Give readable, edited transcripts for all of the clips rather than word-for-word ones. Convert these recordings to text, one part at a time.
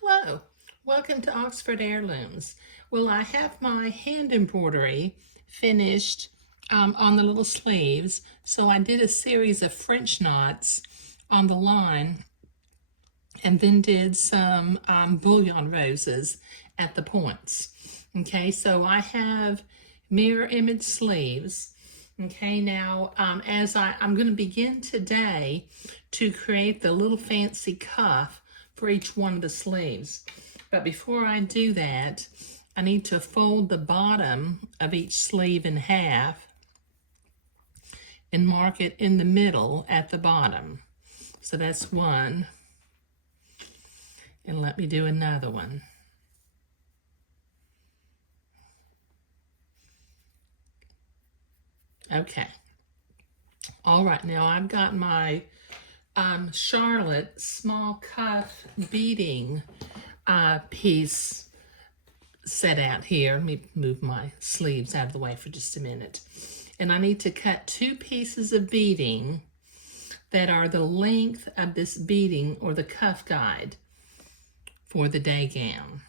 Hello, welcome to Oxford Heirlooms. Well, I have my hand embroidery finished on the little sleeves, so I did a series of French knots on the line and then did some bullion roses at the points. Okay, so I have mirror image sleeves. Okay, now as I'm going to begin today to create the little fancy cuff for each one of the sleeves. But before I do that, I need to fold the bottom of each sleeve in half and mark it in the middle at the bottom. So that's one. And let me do another one. Okay. All right, now I've got my Charlotte small cuff beading piece set out here. Let me move my sleeves out of the way for just a minute. And I need to cut 2 pieces of beading that are the length of this beading or the cuff guide for the day gown.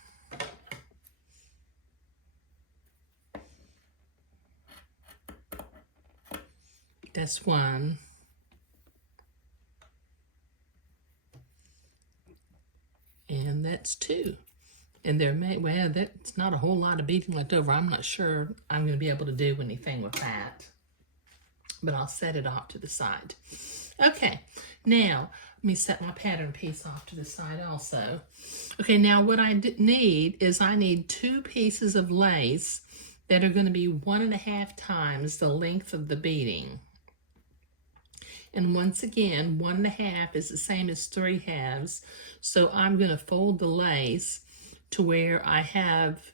That's one. And that's 2. And there well, that's not a whole lot of beading left over. I'm not sure I'm going to be able to do anything with that. But I'll set it off to the side. Okay, now let me set my pattern piece off to the side also. Okay, now what I need is I need 2 pieces of lace that are going to be 1.5 times the length of the beading. And once again, 1.5 is the same as 3/2. So I'm going to fold the lace to where I have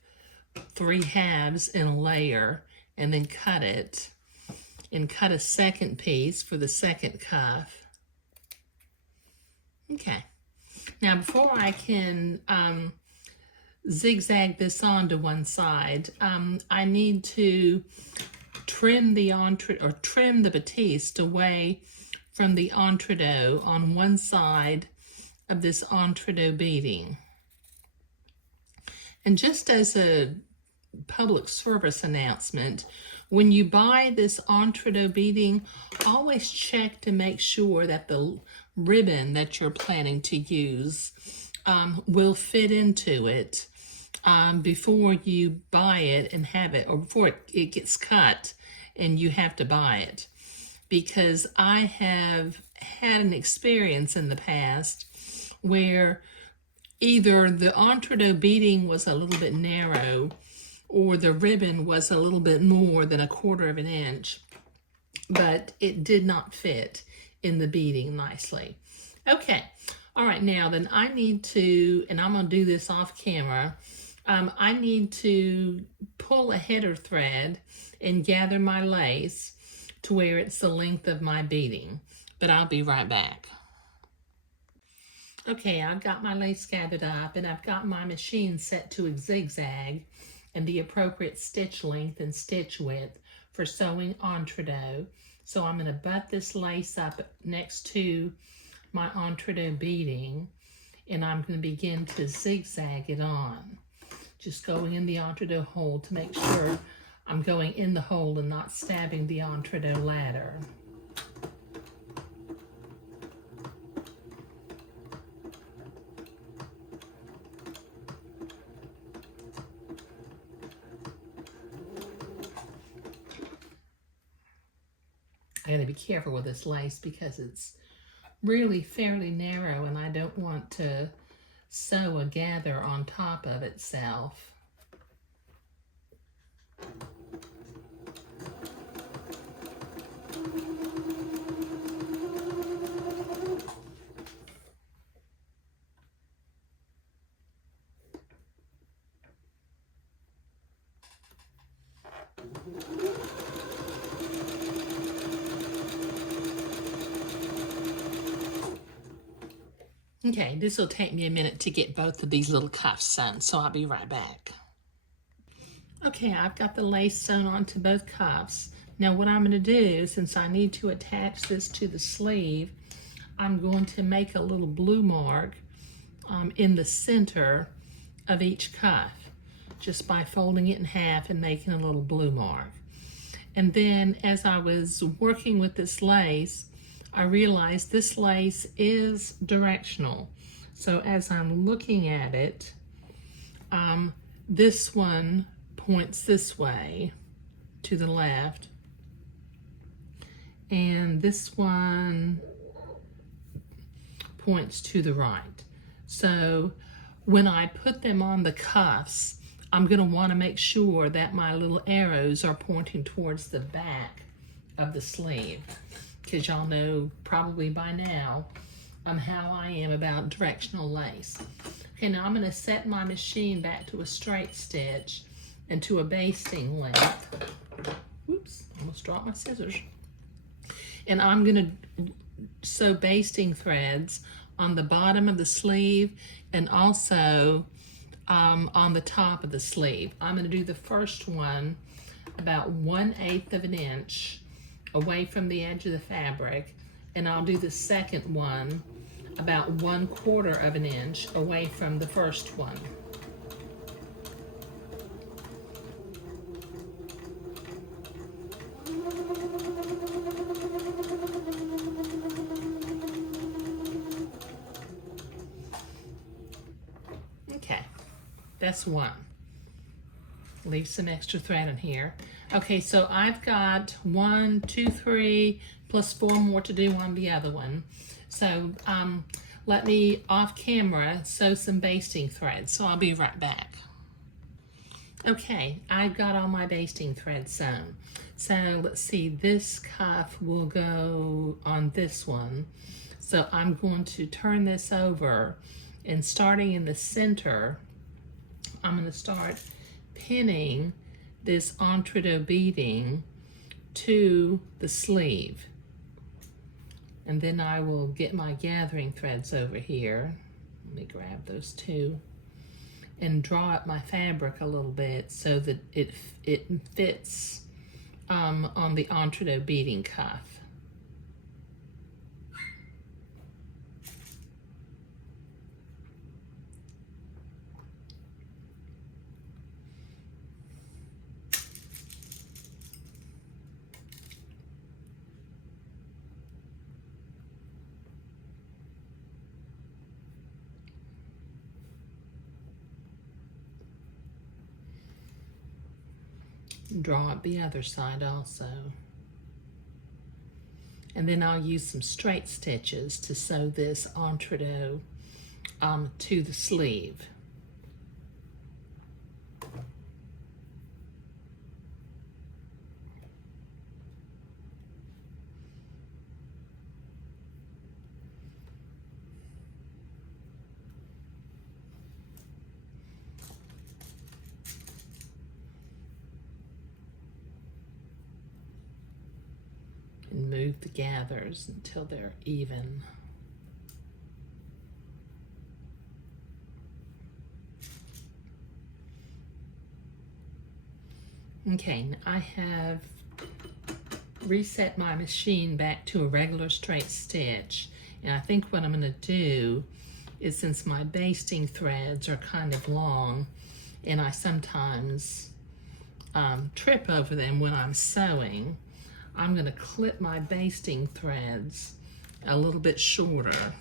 3/2 in a layer and then cut it and cut a second piece for the second cuff. Okay. Now before I can zigzag this on to one side, I need to trim the batiste away from the entredeaux on one side of this entredeaux beading. And just as a public service announcement, when you buy this entredeaux beading, always check to make sure that the ribbon that you're planning to use will fit into it before you buy it and have it, or before it gets cut and you have to buy it. Because I have had an experience in the past where either the entredeaux beading was a little bit narrow or the ribbon was a little bit more than 1/4 of an inch, but it did not fit in the beading nicely. Okay, all right, now then I need to, and I'm going to do this off camera, I need to pull a header thread and gather my lace to where it's the length of my beading, but I'll be right back. Okay, I've got my lace gathered up and I've got my machine set to a zigzag and the appropriate stitch length and stitch width for sewing entredeaux. So I'm going to butt this lace up next to my entredeaux beading and I'm going to begin to zigzag it on. Just going in the entredeaux hole to make sure I'm going in the hole and not stabbing the entredeaux ladder. I gotta be careful with this lace because it's really fairly narrow and I don't want to sew a gather on top of itself. Okay, this will take me a minute to get both of these little cuffs sewn, so I'll be right back. Okay, I've got the lace sewn onto both cuffs. Now what I'm going to do, since I need to attach this to the sleeve, I'm going to make a little blue mark in the center of each cuff, just by folding it in half and making a little blue mark. And then as I was working with this lace, I realized this lace is directional. So as I'm looking at it, this one points this way to the left, and this one points to the right. So when I put them on the cuffs, I'm going to want to make sure that my little arrows are pointing towards the back of the sleeve, because y'all know probably by now how I am about directional lace. Okay, now I'm going to set my machine back to a straight stitch and to a basting length. Whoops, almost dropped my scissors. And I'm going to sew basting threads on the bottom of the sleeve and also on the top of the sleeve. I'm going to do the first one about 1/8 of an inch away from the edge of the fabric, and I'll do the second one about 1/4 of an inch away from the first one. Okay, that's one. Leave some extra thread in here. Okay, so I've got 1, 2, 3, plus 4 more to do on the other one. So let me, off camera, sew some basting threads. So I'll be right back. Okay, I've got all my basting threads sewn. So let's see, this cuff will go on this one. So I'm going to turn this over, and starting in the center, I'm going to start pinning this entrecôte beading to the sleeve. And then I will get my gathering threads over here. Let me grab those two and draw up my fabric a little bit so that it fits on the entrecôte beading cuff. Draw up the other side also. And then I'll use some straight stitches to sew this entrecôte to the sleeve. And move the gathers until they're even. Okay, I have reset my machine back to a regular straight stitch, and I think what I'm going to do is, since my basting threads are kind of long and I sometimes trip over them when I'm sewing, I'm going to clip my basting threads a little bit shorter.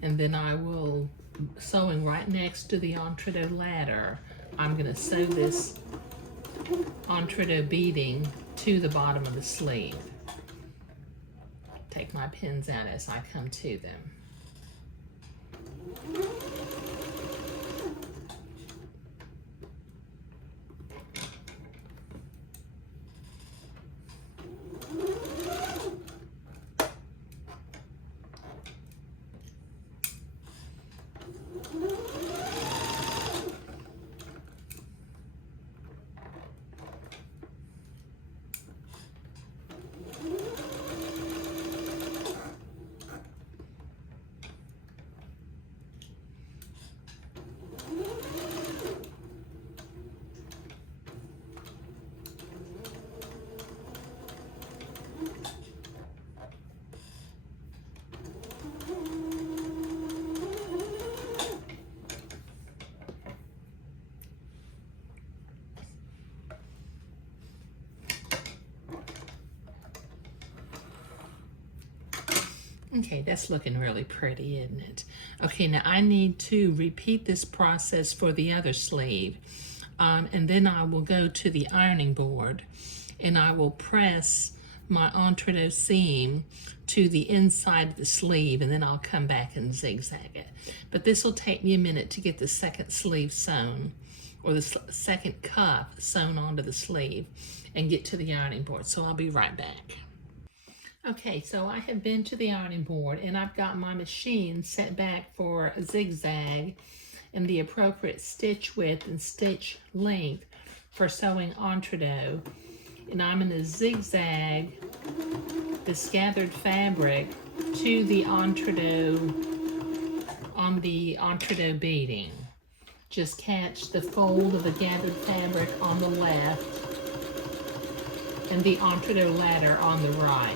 And then I will, sewing right next to the entrecôte ladder, I'm going to sew this entrecôte beading to the bottom of the sleeve. Take my pins out as I come to them. Okay, that's looking really pretty, isn't it? Okay, now I need to repeat this process for the other sleeve. And then I will go to the ironing board and I will press my entree seam to the inside of the sleeve, and then I'll come back and zigzag it. But this will take me a minute to get the second sleeve sewn, or the second cuff sewn onto the sleeve, and get to the ironing board. So I'll be right back. Okay, so I have been to the ironing board and I've got my machine set back for a zigzag and the appropriate stitch width and stitch length for sewing entree. And I'm going to zigzag this gathered fabric to the entree on the entree beading. Just catch the fold of the gathered fabric on the left and the entree ladder on the right.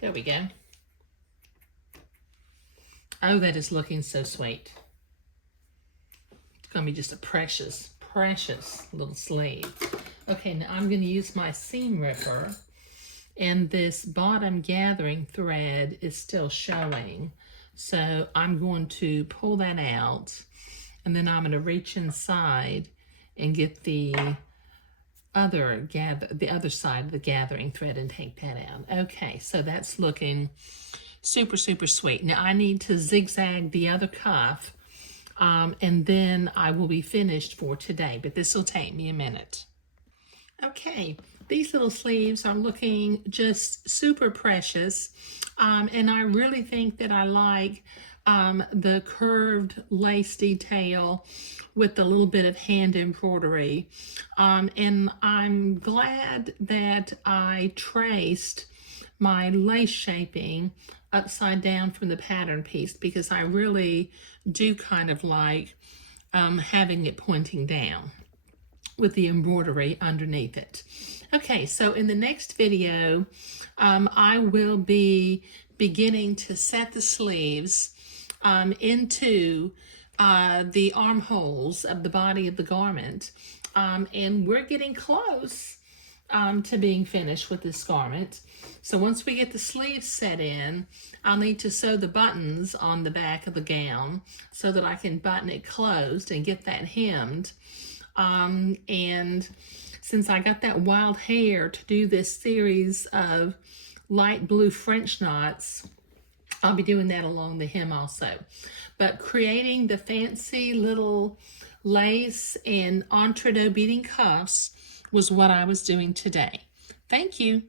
There we go. Oh, that is looking so sweet. It's gonna be just a precious, precious little sleeve. Okay, now I'm gonna use my seam ripper, and this bottom gathering thread is still showing. So I'm going to pull that out, and then I'm gonna reach inside and get the other side of the gathering thread and take that out. Okay, so that's looking super, super sweet. Now I need to zigzag the other cuff, and then I will be finished for today, but this will take me a minute. Okay, these little sleeves are looking just super precious, and I really think that I like the curved lace detail with a little bit of hand embroidery. And I'm glad that I traced my lace shaping upside down from the pattern piece, because I really do kind of like having it pointing down with the embroidery underneath it. Okay, so in the next video, I will be beginning to set the sleeves into the armholes of the body of the garment, and we're getting close to being finished with this garment. So once we get the sleeves set in, I'll need to sew the buttons on the back of the gown so that I can button it closed and get that hemmed. And since I got that wild hair to do this series of light blue French knots, I'll be doing that along the hem also. But creating the fancy little lace and entree beading cuffs was what I was doing today. Thank you.